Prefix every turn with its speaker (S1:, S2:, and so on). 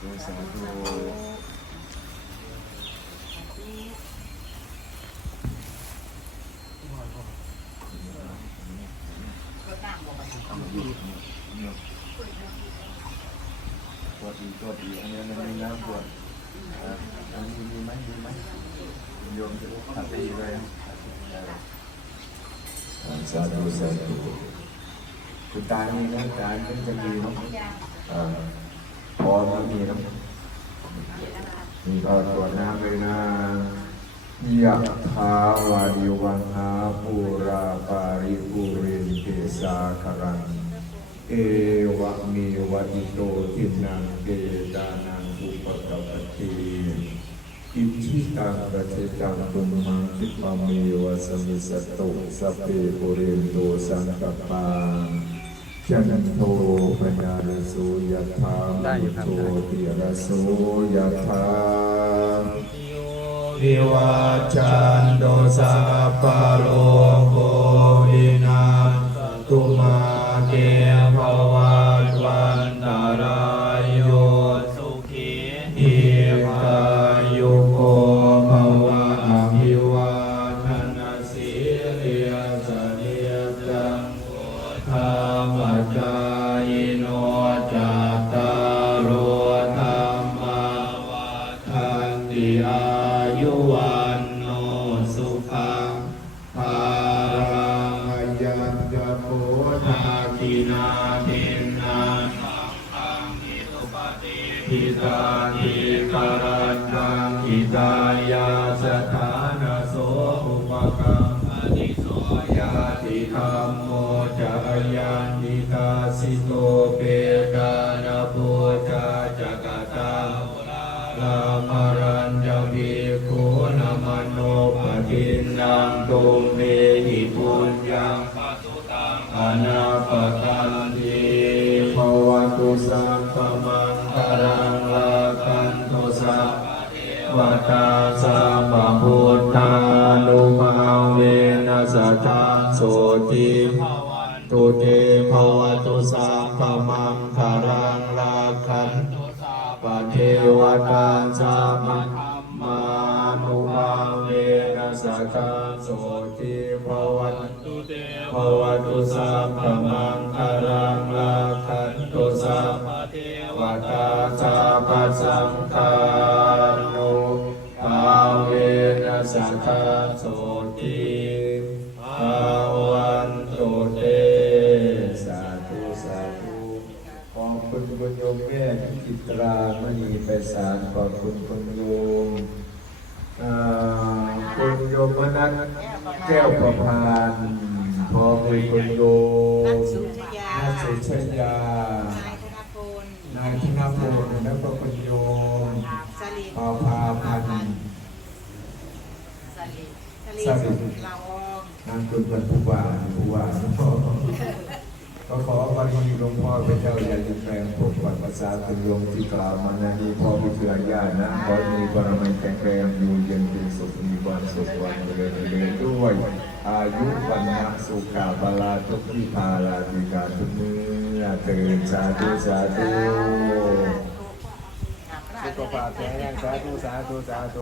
S1: ธุสาธุปวดอีกปวดอีกอันนี้มันมีน้ำปวดอะอันนี้มีไหมมีไหมโยมจะขัดตีเลยเอออ่าสาธุสาธุคุณตามีน้ำตาลก็จะมีเนาะอ่า พอมันมีนะมีก็ตรวจน้ำเลยนะยะถาวาริวันหาปูราปาริปุเรนเกสาคารัง เอวะเมวะอิโตทินังเกตานังอุปกปปติอิชิตังประเทตังตุมหังคิปะเมวะสมิสตุสัพเพปุเรนโตสังกปา จันโทปญาลโสยะธา
S2: ได้อยู่ครับ
S1: โทติระโสยะธา
S3: วิวัจจันโดสัพพะโล ทิตานิกรัตตังอิตายาสถานโสอุปกัมปติโสยาติธรรมโมจะยันติตาสิโตเปกานาพุทธาจักตังลามารัญจวิโกนามโนปทินนางตุเมหิปุญญังปตุตังอนาปกันติภว ตุสัพพมังคารังลาคันตุสัพพเทวตาสัพพพุทธานุภาเวนัสสะโสติตุเตภวตุสัพพมังคารังลาคันตุปะเทวตาสามัคมานุภาเวนัสสะโสติภวันตุเตภวตุสัพพมังคารังลาคัน สัพพเทวตาสาปสังฆานุภาเวนัสสะโสติภวันตุเต
S1: สาธุสาธุขอบคุณคุณโยมแม่จิตรามณีไปสารขอบคุณคุณโยมคุณโยมนัสแก้วประพานพอมด้วยคุณโยม
S4: นัทสุชยา
S1: นัทสุชยา
S4: นายธนพล
S1: นายธนพลแล้วก็คุณโยม
S4: สลิด
S1: ปาพาพันธ์
S4: สลิด
S1: สลิด
S4: ลาออง
S1: นางคุณเป็นผู้ว่าผู้ว่าหลวงพ่อก็ขอบารมีหลวงพ่อเป็นเจ้าใหญ่แปลงปกปักรักษาคุณโยมที่กล่าวมานานี้พ่อผู้เชื่อญาตินะขอมีบารมีแข็งแรงอยู่เย็นเป็นสุขมีความสุขวันเจริญเรื่อยๆด้วย อายุวันนะสุขะบาลาทุกที่พาลาธิการทุกเมื่อ เตือนสาธุสาธุ
S4: อะพระ
S2: สุขภาพแข็งแรงสาธุสาธุสาธุ